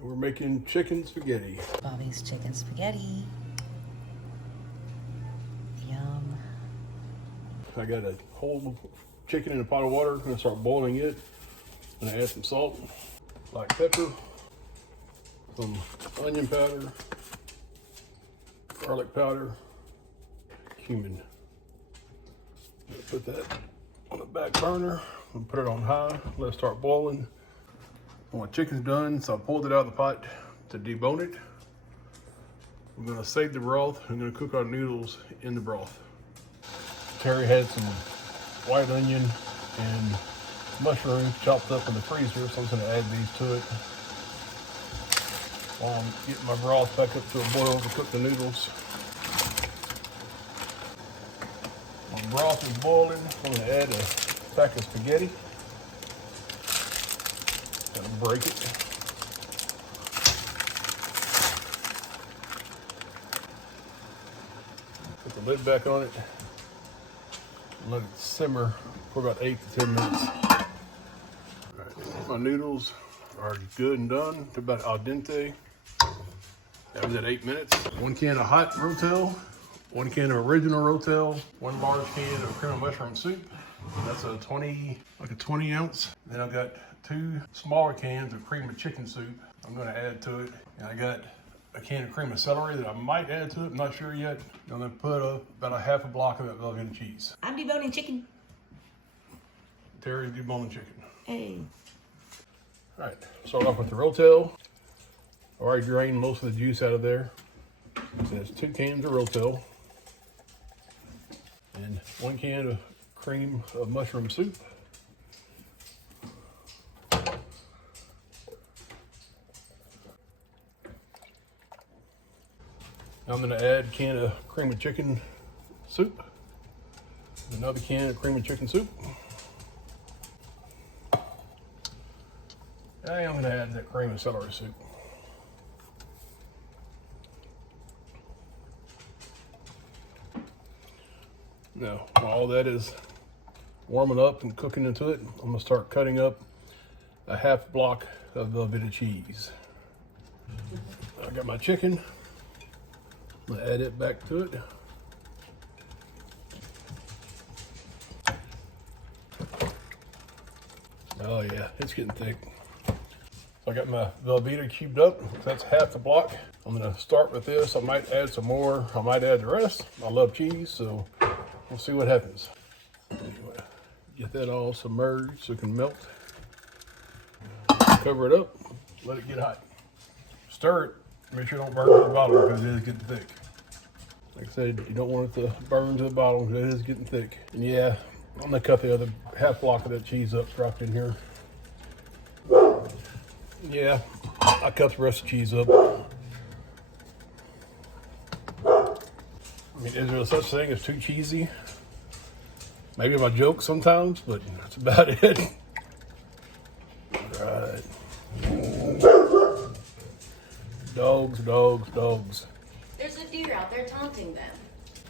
We're making chicken spaghetti. Bobby's chicken spaghetti. Yum. I got a whole chicken in a pot of water. I'm gonna start boiling it. I'm gonna add some salt, black pepper, some onion powder, garlic powder, cumin. I'm gonna put that on the back burner and put it on high. Let it start boiling. When my chicken's done, so I pulled it out of the pot to debone it. I'm gonna save the broth. I'm gonna cook our noodles in the broth. Terry had some white onion and mushrooms chopped up in the freezer, so I'm gonna add these to it. While I'm getting my broth back up to a boil to cook the noodles. My broth is boiling. I'm gonna add a pack of spaghetti. Gonna break it. Put the lid back on it. And let it simmer for about 8 to 10 minutes. All right, my noodles are good and done. They're about al dente. That was at 8 minutes. 1 can of hot Rotel, 1 can of original Rotel, 1 large can of cream of mushroom soup. That's a 20 ounce. Then I've got 2 smaller cans of cream of chicken soup I'm gonna add to it. And I got a can of cream of celery that I might add to it, I'm not sure yet. I'm gonna put about a half a block of that Velveta cheese. I'm deboning chicken. Terry's deboning chicken. Hey. All right, start off with the Rotel. I already drained most of the juice out of there. So that's 2 cans of Rotel. And 1 can of cream of mushroom soup. Now I'm going to add a can of cream of chicken soup. Another can of cream of chicken soup. And I'm going to add that cream of celery soup. Now, while all that is warming up and cooking into it, I'm gonna start cutting up a half block of Velveta cheese. I got my chicken. I'm gonna add it back to it. Oh yeah, it's getting thick. So I got my Velveta cubed up. That's half the block. I'm gonna start with this. I might add some more. I might add the rest. I love cheese, so we'll see what happens. Anyway, get that all submerged so it can melt. Cover it up, let it get hot. Stir it, make sure it don't burn to the bottom because it is getting thick. Like I said, you don't want it to burn to the bottom because it is getting thick. And yeah, I'm gonna cut the other half block of that cheese up, drop it in here. Yeah, I cut the rest of the cheese up. I mean, is there such thing as too cheesy? Maybe my joke sometimes, but that's about it. All right. Dogs, dogs, dogs. There's a deer out there taunting them.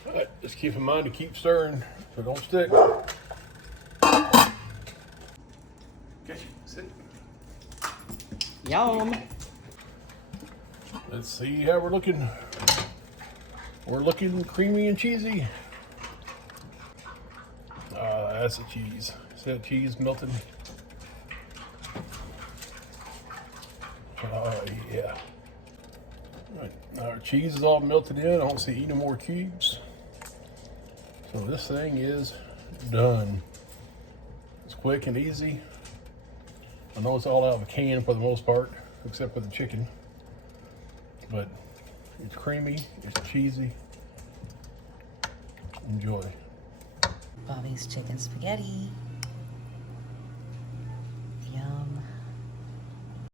All right, just keep in mind to keep stirring so it don't stick. Get you, sit. Yum. Let's see how we're looking. We're looking creamy and cheesy. That's the cheese. See that cheese melting? Oh yeah. All right, our cheese is all melted in. I don't see any more cubes. So this thing is done. It's quick and easy. I know it's all out of a can for the most part, except for the chicken. But it's creamy, it's cheesy. Enjoy. Bobby's chicken spaghetti.